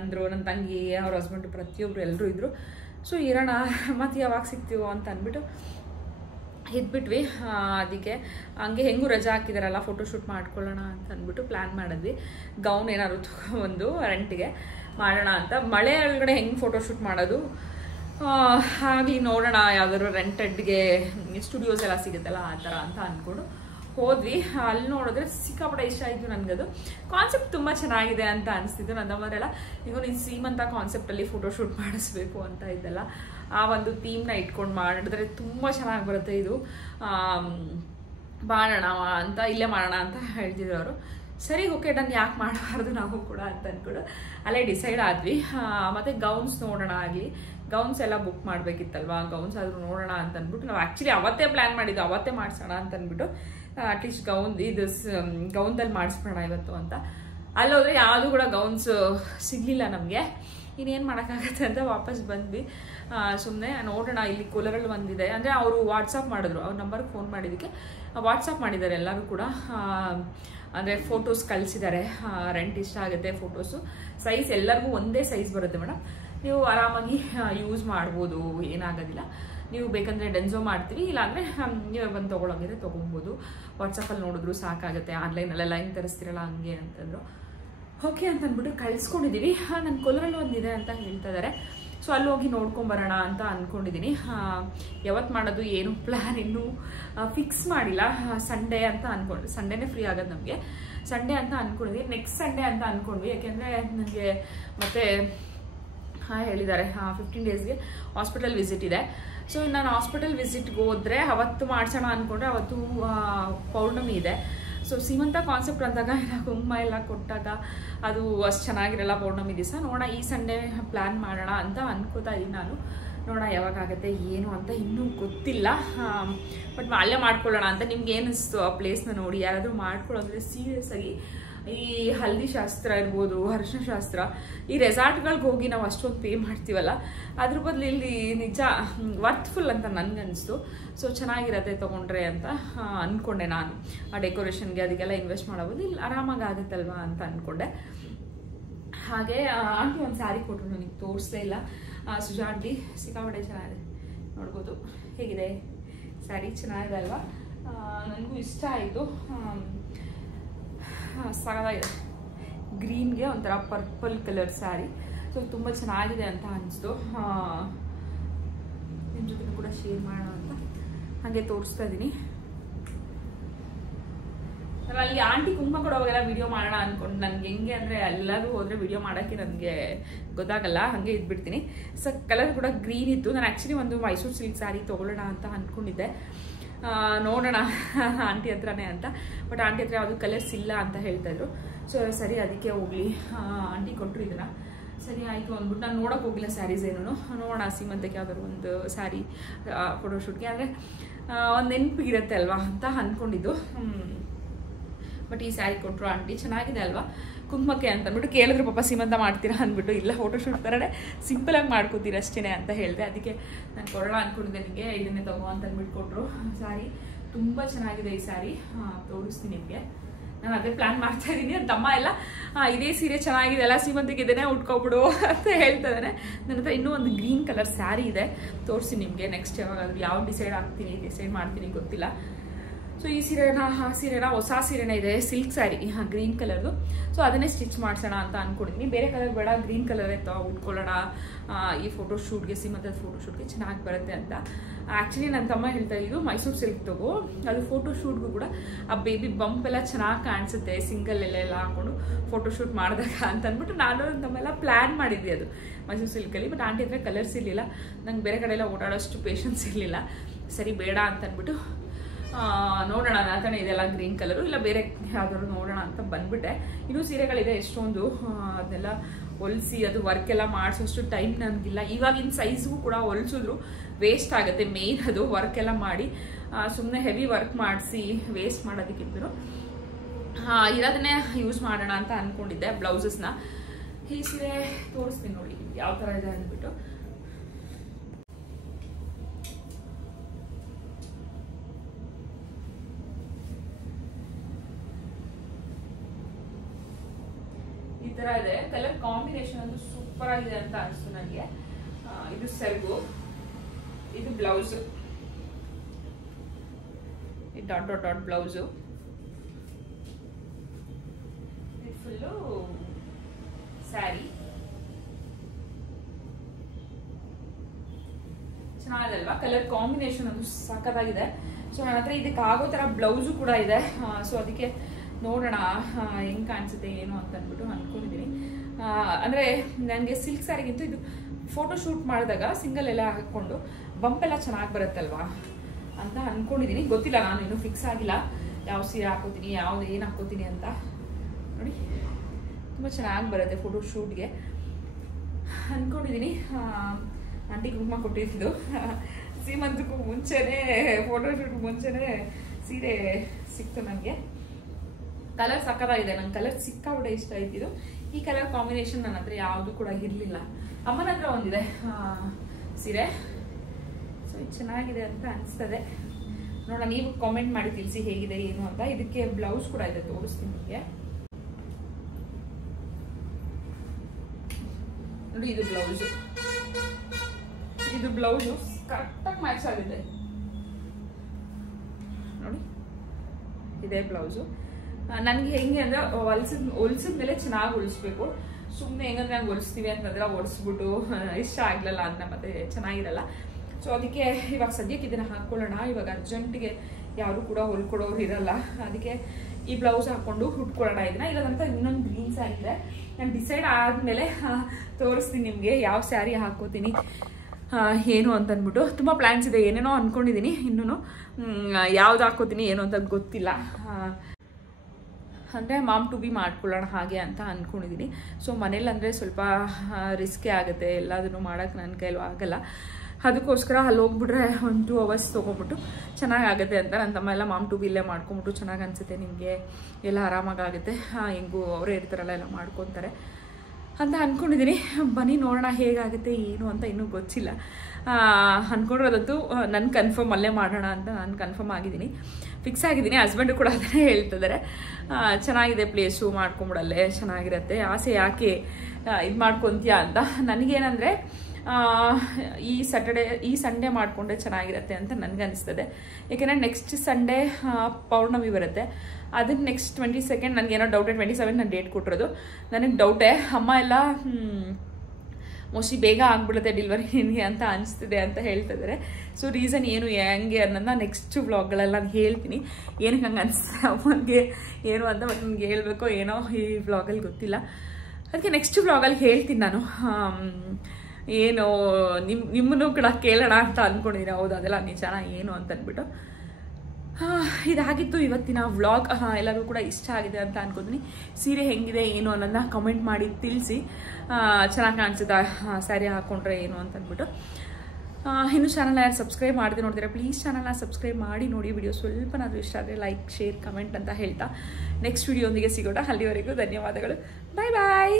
ಅಂದರು, ನನ್ನ ತಂಗಿ, ಅವ್ರ ಹಸ್ಬೆಂಡು, ಪ್ರತಿಯೊಬ್ಬರು ಎಲ್ಲರೂ ಇದ್ದರು. ಸೊ ಇರೋಣ, ಮತ್ತು ಯಾವಾಗ ಸಿಗ್ತೀವೋ ಅಂತ ಅಂದ್ಬಿಟ್ಟು ಎದ್ಬಿಟ್ವಿ. ಅದಕ್ಕೆ ಹಂಗೆ ಹೆಂಗೂ ರಜಾ ಹಾಕಿದಾರಲ್ಲ, ಫೋಟೋಶೂಟ್ ಮಾಡ್ಕೊಳ್ಳೋಣ ಅಂತ ಅಂದ್ಬಿಟ್ಟು ಪ್ಲ್ಯಾನ್ ಮಾಡಿದ್ವಿ. ಗೌನ್ ಏನಾದ್ರು ತೊಗೊಂಡು ರೆಂಟಿಗೆ ಮಾಡೋಣ ಅಂತ. ಮಳೆ ಒಳಗಡೆ ಹೆಂಗೆ ಫೋಟೋಶೂಟ್ ಮಾಡೋದು ಆಗಲಿ ನೋಡೋಣ, ಯಾವುದಾದ್ರು ರೆಂಟೆಡ್ಗೆ ಸ್ಟುಡಿಯೋಸ್ ಎಲ್ಲ ಸಿಗುತ್ತಲ್ಲ ಆ ಥರ ಅಂತ ಅಂದ್ಕೊಂಡು ಹೋದ್ವಿ. ಅಲ್ಲಿ ನೋಡಿದ್ರೆ ಸಿಕ್ಕಾಪಟ್ಟೆ ಇಷ್ಟ ಆಯಿತು ನನಗದು. ಕಾನ್ಸೆಪ್ಟ್ ತುಂಬ ಚೆನ್ನಾಗಿದೆ ಅಂತ ಅನಿಸ್ತಿದ್ದು. ನನ್ನವರೆಲ್ಲ ಈಗ ನೀನು ಸೀಮಂತ ಕಾನ್ಸೆಪ್ಟಲ್ಲಿ ಫೋಟೋಶೂಟ್ ಮಾಡಿಸ್ಬೇಕು ಅಂತ ಇದ್ದಲ್ಲ, ಆ ಒಂದು ಥೀಮ್ನ ಇಟ್ಕೊಂಡು ಮಾಡಿದ್ರೆ ತುಂಬ ಚೆನ್ನಾಗಿ ಬರುತ್ತೆ. ಇದು ಮಾಡೋಣ ಅಂತ, ಇಲ್ಲೇ ಮಾಡೋಣ ಅಂತ ಹೇಳ್ತಿದ್ರು ಅವರು. ಸರಿ ಓಕೆ ಡನ್, ಯಾಕೆ ಮಾಡಬಾರ್ದು ನಾವು ಕೂಡ ಅಂತ ಅಂದ್ಕೊಂಡು ಅಲ್ಲೇ ಡಿಸೈಡ್ ಆದ್ವಿ. ಮತ್ತು ಗೌನ್ಸ್ ನೋಡೋಣ ಆಗಲಿ, ಗೌನ್ಸ್ ಎಲ್ಲ ಬುಕ್ ಮಾಡಬೇಕಿತ್ತಲ್ವಾ, ಗೌನ್ಸ್ ಆದರೂ ನೋಡೋಣ ಅಂತ ಅಂದ್ಬಿಟ್ಟು ನಾವು ಆ್ಯಕ್ಚುಲಿ ಅವತ್ತೇ ಪ್ಲ್ಯಾನ್ ಮಾಡಿದ್ದು, ಅವತ್ತೇ ಮಾಡಿಸೋಣ ಅಂತ ಅಂದ್ಬಿಟ್ಟು ಅಟ್ಲೀಸ್ಟ್ ಗೌನ್ದಲ್ಲಿ ಮಾಡಿಸ್ಬಿಡೋಣ ಇವತ್ತು ಅಂತ. ಅಲ್ಲೋದ್ರೆ ಯಾವುದೂ ಕೂಡ ಗೌನ್ಸ್ ಸಿಗಲಿಲ್ಲ ನಮಗೆ. ಇನ್ನೇನು ಮಾಡೋಕ್ಕಾಗತ್ತೆ ಅಂತ ವಾಪಸ್ ಬಂದ್ವಿ. ಸುಮ್ಮನೆ ನೋಡೋಣ, ಇಲ್ಲಿ ಕೋಲಾರಲ್ಲಿ ಒಂದಿದೆ ಅಂದರೆ ಅವರು ವಾಟ್ಸಪ್ ಮಾಡಿದ್ರು. ಅವ್ರ ನಂಬರ್ಗೆ ಫೋನ್ ಮಾಡಿದ್ದಕ್ಕೆ ವಾಟ್ಸಪ್ ಮಾಡಿದ್ದಾರೆ ಎಲ್ಲರೂ ಕೂಡ. ಅಂದರೆ ಫೋಟೋಸ್ ಕಳಿಸಿದ್ದಾರೆ, ರೆಂಟ್ ಇಷ್ಟ ಆಗುತ್ತೆ ಫೋಟೋಸು. ಸೈಜ್ ಎಲ್ಲರಿಗೂ ಒಂದೇ ಸೈಜ್ ಬರುತ್ತೆ ಮೇಡಮ್, ನೀವು ಆರಾಮಾಗಿ ಯೂಸ್ ಮಾಡ್ಬೋದು, ಏನಾಗೋದಿಲ್ಲ. ನೀವು ಬೇಕಂದರೆ ಡೆನ್ಸೋ ಮಾಡ್ತೀವಿ, ಇಲ್ಲಾಂದರೆ ನೀವು ಬಂದು ತೊಗೊಳಂಗಿದ್ರೆ ತೊಗೊಬೋದು. ವಾಟ್ಸಪ್ಪಲ್ಲಿ ನೋಡಿದ್ರು ಸಾಕಾಗುತ್ತೆ, ಆನ್ಲೈನಲ್ಲೆಲ್ಲ ಹಿಂಗೆ ತರಿಸ್ತಿರಲ್ಲ ಹಂಗೆ ಅಂತಂದರು. ಓಕೆ ಅಂತಂದ್ಬಿಟ್ಟು ಕಳಿಸ್ಕೊಂಡಿದ್ದೀವಿ. ನನ್ನ ಕೋಲಾರಲ್ಲಿ ಒಂದಿದೆ ಅಂತ ಹೇಳ್ತಾ ಇದ್ದಾರೆ. ಸೊ ಅಲ್ಲಿ ಹೋಗಿ ನೋಡ್ಕೊಂಬರೋಣ ಅಂತ ಅಂದ್ಕೊಂಡಿದ್ದೀನಿ. ಯಾವತ್ತು ಮಾಡೋದು ಏನು ಪ್ಲ್ಯಾನ್ ಇನ್ನೂ ಫಿಕ್ಸ್ ಮಾಡಿಲ್ಲ. ಸಂಡೇ ಅಂತ ಅಂದ್ಕೊಂಡು, ಸಂಡೇನೇ ಫ್ರೀ ಆಗೋದು ನಮಗೆ. ಸಂಡೇ ಅಂತ ಅಂದ್ಕೊಂಡಿದ್ವಿ, ನೆಕ್ಸ್ಟ್ ಸಂಡೇ ಅಂತ ಅಂದ್ಕೊಂಡ್ವಿ. ಯಾಕೆಂದರೆ ನನಗೆ ಮತ್ತೆ ಹೇಳಿದ್ದಾರೆ 15 ಡೇಸ್ಗೆ ಹಾಸ್ಪಿಟಲ್ ವಿಸಿಟ್ ಇದೆ. ಸೊ ನಾನು ಹಾಸ್ಪಿಟಲ್ ವಿಸಿಟ್ಗೆ ಹೋದರೆ ಅವತ್ತು ಮಾಡಿಸೋಣ ಅಂದ್ಕೊಂಡ್ರೆ ಅವತ್ತು ಪೌರ್ಣಮಿ ಇದೆ. ಸೊ ಸೀಮಂತ ಕಾನ್ಸೆಪ್ಟ್ ಅಂದಾಗ ಕುಂಕುಮ ಎಲ್ಲ ಕೊಟ್ಟಾಗ ಅದು ಅಷ್ಟು ಚೆನ್ನಾಗಿರಲ್ಲ ಪೌರ್ಣಮಿ ದಿವಸ. ನೋಡೋಣ, ಈ ಸಂಡೇ ಪ್ಲ್ಯಾನ್ ಮಾಡೋಣ ಅಂತ ಅನ್ಕೋತಾ ಇದ್ದೀನಿ ನಾನು. ನೋಡೋಣ ಯಾವಾಗಾಗುತ್ತೆ ಏನು ಅಂತ ಇನ್ನೂ ಗೊತ್ತಿಲ್ಲ. ಬಟ್ ಅಲ್ಲೇ ಮಾಡ್ಕೊಳ್ಳೋಣ ಅಂತ. ನಿಮ್ಗೆ ಏನಿಸ್ತು ಆ ಪ್ಲೇಸ್ನ ನೋಡಿ? ಯಾರಾದರೂ ಮಾಡ್ಕೊಳ್ಳೋದ್ರೆ ಸೀರಿಯಸ್ ಆಗಿ ಈ ಹಲ್ದಿ ಶಾಸ್ತ್ರ ಇರ್ಬೋದು, ಅರಿಶಿನ ಶಾಸ್ತ್ರ, ಈ ರೆಸಾರ್ಟ್ಗಳಿಗೆ ಹೋಗಿ ನಾವು ಅಷ್ಟೊಂದು ಪೇ ಮಾಡ್ತೀವಲ್ಲ, ಅದ್ರ ಬದಲು ಇಲ್ಲಿ ನಿಜ ವರ್ತ್ಫುಲ್ ಅಂತ ನನಗನ್ನಿಸ್ತು. ಸೊ ಚೆನ್ನಾಗಿರತ್ತೆ ತೊಗೊಂಡ್ರೆ ಅಂತ ಅಂದ್ಕೊಂಡೆ ನಾನು. ಆ ಡೆಕೋರೇಷನ್ಗೆ ಅದಕ್ಕೆಲ್ಲ ಇನ್ವೆಸ್ಟ್ ಮಾಡೋದು ಇಲ್ಲಿ ಆರಾಮಾಗಿ ಆಗುತ್ತಲ್ವಾ ಅಂತ ಅಂದ್ಕೊಂಡೆ. ಹಾಗೆ ಆಂಟಿ ಒಂದು ಸ್ಯಾರಿ ಕೊಟ್ಟರು, ನನಗೆ ತೋರಿಸ್ಲೇ ಇಲ್ಲ. ಸುಜಾ ಆಂಟಿ ಸಿಕ್ಕಾಪಟ್ಟೆ ಚೆನ್ನಾಗಿದೆ, ನೋಡ್ಬೋದು ಹೇಗಿದೆ ಸ್ಯಾರಿ, ಚೆನ್ನಾಗಿದೆ ಅಲ್ವಾ? ನನಗೂ ಇಷ್ಟ ಆಯಿತು. ಸಾಕಾಗಿದೆ, ಗ್ರೀನ್ಗೆ ಒಂಥರ ಪರ್ಪಲ್ ಕಲರ್ ಸ್ಯಾರಿ. ಸೊ ತುಂಬ ಚೆನ್ನಾಗಿದೆ ಅಂತ ಅನಿಸ್ತು. ನಿಮ್ಮ ಜೊತೆ ಕೂಡ ಶೇರ್ ಮಾಡೋಣ ಅಂತ ಹಾಗೆ ತೋರಿಸ್ತಾ ಇದ್ದೀನಿ. ಅಲ್ಲಿ ಆಂಟಿ ಕುಂಕುಮ ಕೊಡೋವಾಗೆಲ್ಲ ವಿಡಿಯೋ ಮಾಡೋಣ ಅನ್ಕೊಂಡು ನನ್ಗೆ ಹೆಂಗೆ ಅಂದರೆ ಎಲ್ಲರೂ ಹೋದರೆ ವಿಡಿಯೋ ಮಾಡೋಕ್ಕೆ ನನಗೆ ಗೊತ್ತಾಗಲ್ಲ, ಹಾಗೆ ಇದ್ಬಿಡ್ತೀನಿ. ಸೊ ಕಲರ್ ಕೂಡ ಗ್ರೀನ್ ಇತ್ತು. ನಾನು ಆ್ಯಕ್ಚುಲಿ ಒಂದು ಮೈಸೂರು ಸಿಲ್ಕ್ ಸ್ಯಾರಿ ತೊಗೊಳ್ಳೋಣ ಅಂತ ಅಂದ್ಕೊಂಡಿದ್ದೆ, ನೋಡೋಣ ಆಂಟಿ ಹತ್ರನೇ ಅಂತ. ಬಟ್ ಆಂಟಿ ಹತ್ರ ಯಾವುದು ಕಲರ್ಸ್ ಇಲ್ಲ ಅಂತ ಹೇಳ್ತಾಯಿದ್ರು. ಸೊ ಸರಿ ಅದಕ್ಕೆ ಹೋಗಲಿ ಆಂಟಿ ಕೊಟ್ಟರು ಇದನ್ನು. ಸರಿ ಆಯಿತು ಅಂದ್ಬಿಟ್ಟು ನಾನು ನೋಡೋಕೆ ಹೋಗಿಲ್ಲ ಸ್ಯಾರೀಸ್ ಏನೂ. ನೋಡೋಣ ಸೀಮಂತಕ್ಕೆ ಯಾವ್ದಾದ್ರು ಒಂದು ಸ್ಯಾರಿ ಫೋಟೋಶೂಟ್ಗೆ, ಅಂದರೆ ಒಂದು ನೆನಪಿಗಿರುತ್ತೆ ಅಲ್ವಾ ಅಂತ ಅಂದ್ಕೊಂಡಿದ್ದು. ಬಟ್ ಈ ಸ್ಯಾರಿ ಕೊಟ್ಟರು ಆಂಟಿ, ಚೆನ್ನಾಗಿದೆ ಅಲ್ವಾ ಕುಂಕುಮಕ್ಕೆ ಅಂತ ಅಂದ್ಬಿಟ್ಟು. ಕೇಳಿದ್ರು ಪಾಪ ಸೀಮಂತ ಮಾಡ್ತೀರಾ ಅಂದ್ಬಿಟ್ಟು. ಇಲ್ಲ ಫೋಟೋಶೂಟ್ ಥರನೇ ಸಿಂಪಲಾಗಿ ಮಾಡ್ಕೋತೀರ ಅಷ್ಟೇ ಅಂತ ಹೇಳಿದೆ. ಅದಕ್ಕೆ ನಾನು ಕೊಡೋಣ ಅಂದ್ಕೊಂಡಿದ್ದೆ, ನಿಮಗೆ ಇದನ್ನೇ ತಗೋ ಅಂತ ಅಂದ್ಬಿಟ್ಟು ಕೊಟ್ಟರು. ಸ್ಯಾರಿ ತುಂಬ ಚೆನ್ನಾಗಿದೆ ಈ ಸ್ಯಾರಿ, ತೋರಿಸ್ತೀನಿ ನಿಮಗೆ. ನಾನು ಅದೇ ಪ್ಲ್ಯಾನ್ ಮಾಡ್ತಾ ಇದ್ದೀನಿ. ನನ್ನ ತಮ್ಮ ಎಲ್ಲ ಇದೇ ಸೀರೆ ಚೆನ್ನಾಗಿದೆ ಅಲ್ಲ ಸೀಮಂತಿಗೆ ಇದನ್ನೇ ಉಟ್ಕೊಬಿಡು ಅಂತ ಹೇಳ್ತಾ ಇದ್ದಾನೆ. ನನ್ನ ಹತ್ರ ಇನ್ನೂ ಒಂದು ಗ್ರೀನ್ ಕಲರ್ ಸ್ಯಾರಿ ಇದೆ, ತೋರಿಸಿ ನಿಮಗೆ ನೆಕ್ಸ್ಟ್ ಯಾವಾಗಾದ್ರೂ ಯಾವ ಡಿಸೈಡ್ ಮಾಡ್ತೀನಿ ಗೊತ್ತಿಲ್ಲ. ಸೊ ಈ ಸೀರೆನ ಹೊಸ ಸೀರೆನೇ ಇದೆ, ಸಿಲ್ಕ್ ಸ್ಯಾರಿ ಗ್ರೀನ್ ಕಲರ್ದು. ಸೊ ಅದನ್ನೇ ಸ್ಟಿಚ್ ಮಾಡಿಸೋಣ ಅಂತ ಅಂದ್ಕೊಂಡಿದ್ದೀನಿ. ಬೇರೆ ಕಲರ್ ಬೇಡ, ಗ್ರೀನ್ ಕಲರ್ ಉಟ್ಕೊಳ್ಳೋಣ ಈ ಫೋಟೋಶೂಟ್ಗೆ, ಸೀಮಂತದ ಫೋಟೋಶೂಟ್ಗೆ ಚೆನ್ನಾಗಿ ಬರುತ್ತೆ ಅಂತ. ಆ್ಯಕ್ಚುಲಿ ನನ್ನ ತಮ್ಮ ಹೇಳ್ತಾ ಇದ್ದು ಮೈಸೂರು ಸಿಲ್ಕ್ ತಗೋ, ಅದು ಫೋಟೋಶೂಟ್ಗೂ ಕೂಡ ಆ ಬೇಬಿ ಬಂಪ್ ಎಲ್ಲ ಚೆನ್ನಾಗಿ ಕಾಣಿಸುತ್ತೆ ಸಿಂಗಲ್ ಎಲ್ಲ ಹಾಕೊಂಡು ಫೋಟೋಶೂಟ್ ಮಾಡಿದಾಗ ಅಂತ ಅಂದ್ಬಿಟ್ಟು ನಾನು ನನ್ನ ತಮ್ಮೆಲ್ಲ ಪ್ಲ್ಯಾನ್ ಮಾಡಿದ್ವಿ ಅದು ಮೈಸೂರು ಸಿಲ್ಕಲ್ಲಿ. ಬಟ್ ಆಂಟಿ ಹತ್ರ ಕಲರ್ಸ್ ಇರಲಿಲ್ಲ, ನಂಗೆ ಬೇರೆ ಕಡೆ ಎಲ್ಲ ಓಡಾಡೋಷ್ಟು ಪೇಷನ್ಸ್ ಇರಲಿಲ್ಲ. ಸರಿ ಬೇಡ ಅಂತ ಅಂದ್ಬಿಟ್ಟು ನೋಡೋಣ, ನನ್ನ ಹತ್ರನೇ ಇದೆಲ್ಲ ಗ್ರೀನ್ ಕಲರು, ಇಲ್ಲ ಬೇರೆ ಯಾವ್ದಾದ್ರು ನೋಡೋಣ ಅಂತ ಬಂದ್ಬಿಟ್ಟೆ. ಇನ್ನೂ ಸೀರೆಗಳಿದೆ ಎಷ್ಟೊಂದು, ಅದನ್ನೆಲ್ಲ ಹೊಲಿಸಿ ಅದು ವರ್ಕ್ ಎಲ್ಲ ಮಾಡಿಸೋಷ್ಟು ಟೈಮ್ ನನಗಿಲ್ಲ. ಇವಾಗಿನ ಸೈಜ್ಗೂ ಕೂಡ ಹೊಲಿಸಿದ್ರು ವೇಸ್ಟ್ ಆಗುತ್ತೆ. ಮೇಯ್ನ್ ಅದು ವರ್ಕ್ ಎಲ್ಲ ಮಾಡಿ ಸುಮ್ಮನೆ ಹೆವಿ ವರ್ಕ್ ಮಾಡಿಸಿ ವೇಸ್ಟ್ ಮಾಡೋದಕ್ಕಿಂತಲೂ ಇರೋದನ್ನೇ ಯೂಸ್ ಮಾಡೋಣ ಅಂತ ಅಂದ್ಕೊಂಡಿದ್ದೆ ಬ್ಲೌಸಸ್ನ. ಈ ಸೀರೆ ತೋರಿಸ್ತೀನಿ ನೋಡಿ ಯಾವ ಥರ ಇದೆ ಅಂದ್ಬಿಟ್ಟು. ಈ ತರ ಇದೆ, ಕಲರ್ ಕಾಂಬಿನೇಷನ್ ಅಂತೂ ಸೂಪರ್ ಆಗಿದೆ ಅಂತ ಅನಿಸ್ತು ನನಗೆ. ಇದು ಸೆರಗು, ಇದು ಬ್ಲೌಸ್, ಇದು ಡಾಟ್ ಡಾಟ್ ಡಾಟ್ ಬ್ಲೌಸು, ಇದು ಫುಲ್ಲು ಸ್ಯಾರಿ. ಚೆನ್ನಾಗಿದೆ ಅಲ್ವಾ, ಕಲರ್ ಕಾಂಬಿನೇಷನ್ ಅಂತೂ ಸಖತ್ತಾಗಿದೆ. ಸೊ ನನ್ನ ಹತ್ರ ಇದಕ್ಕೆ ಆಗೋ ಥರ ಬ್ಲೌಸು ಕೂಡ ಇದೆ. ಸೊ ಅದಕ್ಕೆ ನೋಡೋಣ ಹೆಂಗೆ ಕಾಣಿಸುತ್ತೆ ಏನು ಅಂತ ಅಂದ್ಬಿಟ್ಟು ಅಂದ್ಕೊಂಡಿದ್ದೀನಿ. ಅಂದರೆ ನನಗೆ ಸಿಲ್ಕ್ ಸ್ಯಾರಿಗಿಂತ ಇದು ಫೋಟೋ ಶೂಟ್ ಮಾಡಿದಾಗ ಸಿಂಗಲ್ ಎಲ್ಲ ಹಾಕ್ಕೊಂಡು ಬಂಪೆಲ್ಲ ಚೆನ್ನಾಗಿ ಬರುತ್ತಲ್ವಾ ಅಂತ ಅಂದ್ಕೊಂಡಿದ್ದೀನಿ. ಗೊತ್ತಿಲ್ಲ, ನಾನು ಇನ್ನೂ ಫಿಕ್ಸ್ ಆಗಿಲ್ಲ ಯಾವ ಸೀರೆ ಹಾಕೋತೀನಿ, ಯಾವ್ದು ಏನು ಹಾಕೋತೀನಿ ಅಂತ. ನೋಡಿ ತುಂಬ ಚೆನ್ನಾಗಿ ಬರುತ್ತೆ ಫೋಟೋ ಶೂಟ್ಗೆ ಅಂದ್ಕೊಂಡಿದ್ದೀನಿ. ಆಂಟಿ ಕುಂಕುಮ ಕೊಟ್ಟಿದ್ದು ಸೀಮಂತಕ್ಕೂ ಮುಂಚೆನೇ, ಫೋಟೋ ಶೂಟ್ಗೂ ಮುಂಚೆನೇ ಸೀರೆ ಸಿಕ್ತು ನನಗೆ. ಕಲರ್ ಸಕ್ಕತ್ತಾಗಿದೆ, ನಂಗೆ ಕಲರ್ ಸಿಕ್ಕಾಬಿಟ್ಟೆ ಇಷ್ಟ ಆಯ್ತಿದ್ದು. ಈ ಕಲರ್ ಕಾಂಬಿನೇಷನ್ ನನ್ನ ಹತ್ರ ಯಾವುದು ಕೂಡ ಇರಲಿಲ್ಲ. ಅಮ್ಮನ ಹತ್ರ ಒಂದಿದೆ ಸೀರೆ. ಸೊ ಇದು ಚೆನ್ನಾಗಿದೆ ಅಂತ ಅನಿಸ್ತದೆ. ನೋಡೋಣ, ನೀವು ಕಾಮೆಂಟ್ ಮಾಡಿ ತಿಳಿಸಿ ಹೇಗಿದೆ ಏನು ಅಂತ. ಇದಕ್ಕೆ ಬ್ಲೌಸ್ ಕೂಡ ಇದೆ, ತೋರಿಸ್ತೀನಿ ನಿಮಗೆ. ನೋಡಿ ಇದು ಬ್ಲೌಸು, ಇದು ಬ್ಲೌಸು ಕರೆಕ್ಟಾಗಿ ಮ್ಯಾಚ್ ಆಗಿದೆ ನೋಡಿ. ಇದೇ ಬ್ಲೌಸು. ನನಗೆ ಹೆಂಗೆ ಅಂದರೆ ಹೊಲ್ಸಿದ ಮೇಲೆ ಚೆನ್ನಾಗಿ ಹೊಲಿಸ್ಬೇಕು. ಸುಮ್ಮನೆ ಹೆಂಗಂದ್ರೆ ನಂಗೆ ಹೊಲಿಸ್ತೀವಿ ಅಂತಂದ್ರೆ ಹೊಲಿಸ್ಬಿಟ್ಟು ಇಷ್ಟ ಆಗಲಿಲ್ಲ ಅಂತ ಮತ್ತೆ ಚೆನ್ನಾಗಿರಲ್ಲ. ಸೊ ಅದಕ್ಕೆ ಇವಾಗ ಸದ್ಯಕ್ಕೆ ಇದನ್ನು ಹಾಕ್ಕೊಳ್ಳೋಣ. ಇವಾಗ ಅರ್ಜೆಂಟಿಗೆ ಯಾರು ಕೂಡ ಹೊಲ್ಕೊಡೋರು ಇರಲ್ಲ, ಅದಕ್ಕೆ ಈ ಬ್ಲೌಸ್ ಹಾಕ್ಕೊಂಡು ಹುಟ್ಕೊಳ್ಳೋಣ ಇದನ್ನ. ಇಲ್ಲದಂತ ಇನ್ನೊಂದು ಗ್ರೀನ್ ಸ್ಯಾರಿ ಇದೆ, ನಾನು ಡಿಸೈಡ್ ಆದಮೇಲೆ ತೋರಿಸ್ತೀನಿ ನಿಮಗೆ ಯಾವ ಸ್ಯಾರಿ ಹಾಕೋತೀನಿ ಏನು ಅಂತಂದ್ಬಿಟ್ಟು. ತುಂಬ ಪ್ಲ್ಯಾನ್ಸ್ ಇದೆ, ಏನೇನೋ ಅಂದ್ಕೊಂಡಿದ್ದೀನಿ. ಇನ್ನೂ ಯಾವ್ದು ಹಾಕೋತೀನಿ ಏನು ಅಂತ ಗೊತ್ತಿಲ್ಲ. ಅಂದರೆ ಮಾಮ್ ಟು ಬಿ ಮಾಡ್ಕೊಳ್ಳೋಣ ಹಾಗೆ ಅಂತ ಅಂದ್ಕೊಂಡಿದ್ದೀನಿ. ಸೊ ಮನೇಲಿ ಅಂದರೆ ಸ್ವಲ್ಪ ರಿಸ್ಕೇ ಆಗುತ್ತೆ, ಎಲ್ಲದನ್ನು ಮಾಡೋಕ್ಕೆ ನನ್ನ ಕೈಲೂ ಆಗಲ್ಲ. ಅದಕ್ಕೋಸ್ಕರ ಅಲ್ಲಿ ಹೋಗ್ಬಿಟ್ರೆ ಒಂದು 2 hours ತೊಗೊಬಿಟ್ಟು ಚೆನ್ನಾಗಾಗುತ್ತೆ ಅಂತ ನನ್ನ ತಮ್ಮ ಎಲ್ಲ ಮಾಮ್ ಟು ಬಿ ಇಲ್ಲೇ ಮಾಡ್ಕೊಂಬಿಟ್ಟು ಚೆನ್ನಾಗಿ ಅನಿಸುತ್ತೆ, ನಿಮಗೆ ಎಲ್ಲ ಆರಾಮಾಗುತ್ತೆ, ಹೆಂಗೂ ಅವರೇ ಇರ್ತಾರಲ್ಲ ಎಲ್ಲ ಮಾಡ್ಕೊತಾರೆ ಅಂತ ಅಂದ್ಕೊಂಡಿದ್ದೀನಿ. ಬನ್ನಿ ನೋಡೋಣ ಹೇಗಾಗುತ್ತೆ ಏನು ಅಂತ ಇನ್ನೂ ಗೊತ್ತಿಲ್ಲ. ಅಂದ್ಕೊಂಡಿರೋದಂತೂ ನನ್ನ ಕನ್ಫರ್ಮ್ ಅಲ್ಲೇ ಮಾಡೋಣ ಅಂತ ನಾನು ಕನ್ಫರ್ಮ್ ಆಗಿದ್ದೀನಿ, ಫಿಕ್ಸ್ ಆಗಿದ್ದೀನಿ. ಹಸ್ಬೆಂಡು ಕೂಡ ಅದನ್ನೇ ಹೇಳ್ತಿದ್ದಾರೆ, ಚೆನ್ನಾಗಿದೆ ಪ್ಲೇಸು, ಮಾಡ್ಕೊಂಬಿಡಲ್ಲೇ ಚೆನ್ನಾಗಿರುತ್ತೆ, ಆಸೆ ಯಾಕೆ ಇದು ಮಾಡ್ಕೊತೀಯಾ ಅಂತ. ನನಗೇನಂದರೆ ಈ ಸಂಡೇ ಮಾಡಿಕೊಂಡ್ರೆ ಚೆನ್ನಾಗಿರುತ್ತೆ ಅಂತ ನನಗನ್ನಿಸ್ತದೆ. ಯಾಕೆಂದರೆ ನೆಕ್ಸ್ಟ್ ಸಂಡೇ ಪೌರ್ಣಮಿ ಬರುತ್ತೆ. ಅದಕ್ಕೆ ನೆಕ್ಸ್ಟ್ 22nd ನನಗೇನೋ ಡೌಟೇ, 27 ನಾನು ಡೇಟ್ ಕೊಟ್ಟಿರೋದು ನನಗೆ ಡೌಟೇ. ಅಮ್ಮ ಎಲ್ಲ ಮೋಸ್ಟ್ಲಿ ಬೇಗ ಆಗ್ಬಿಡುತ್ತೆ ಡೆಲಿವರಿ ನಿನಗೆ ಅಂತ ಅನಿಸ್ತಿದೆ ಅಂತ ಹೇಳ್ತಿದ್ದಾರೆ. ಸೊ ರೀಸನ್ ಏನು ಹೆಂಗೆ ಅನ್ನೋದನ್ನ ನೆಕ್ಸ್ಟ್ ವ್ಲಾಗ್ಗಳೆಲ್ಲ ನಾನು ಹೇಳ್ತೀನಿ. ಏನಕ್ಕೆ ಹಂಗೆ ಅನಿಸ್ತದೆ ಅಮ್ಮನಿಗೆ ಏನು ಅಂತ, ಬಟ್ ನನಗೆ ಹೇಳಬೇಕೋ ಏನೋ ಈ ವ್ಲಾಗಲ್ಲಿ ಗೊತ್ತಿಲ್ಲ. ಅದಕ್ಕೆ ನೆಕ್ಸ್ಟ್ ವ್ಲಾಗಲ್ಲಿ ಹೇಳ್ತೀನಿ ನಾನು ಏನು ನಿಮ್ಮನ್ನು ಕೂಡ ಕೇಳೋಣ ಅಂತ ಅಂದ್ಕೊಂಡಿದ್ದೀನಿ. ಹೌದು ಅದೆಲ್ಲ ನಿಜಾನ ಏನು ಅಂತ ಅಂದ್ಬಿಟ್ಟು. ಇದಾಗಿತ್ತು ಇವತ್ತಿನ ವ್ಲಾಗ್. ಎಲ್ಲರಿಗೂ ಕೂಡ ಇಷ್ಟ ಆಗಿದೆ ಅಂತ ಅನ್ಕೋತೀನಿ. ಸೀರೆ ಹೆಂಗಿದೆ ಏನು ಅನ್ನೋದನ್ನ ಕಮೆಂಟ್ ಮಾಡಿ ತಿಳಿಸಿ. ಚೆನ್ನಾಗಿ ಕಾಣಿಸುತ್ತಾ ಸ್ಯಾರಿ ಹಾಕ್ಕೊಂಡ್ರೆ ಏನು ಅಂತ ಅಂದ್ಬಿಟ್ಟು. ಇನ್ನೂ ಚಾನಲ್ನ ಯಾರು ಸಬ್ಸ್ಕ್ರೈಬ್ ಮಾಡದೆ ನೋಡಿದ್ರೆ ಪ್ಲೀಸ್ ಚಾನಲ್ನ ಸಬ್ಸ್ಕ್ರೈಬ್ ಮಾಡಿ ನೋಡಿ. ವಿಡಿಯೋ ಸ್ವಲ್ಪನಾದರೂ ಇಷ್ಟ ಆದರೆ ಲೈಕ್, ಶೇರ್, ಕಮೆಂಟ್ ಅಂತ ಹೇಳ್ತಾ ನೆಕ್ಸ್ಟ್ ವಿಡಿಯೋ ಒಂದಿಗೆ ಸಿಗೋಣ. ಅಲ್ಲಿವರೆಗೂ ಧನ್ಯವಾದಗಳು. ಬಾಯ್ ಬಾಯ್.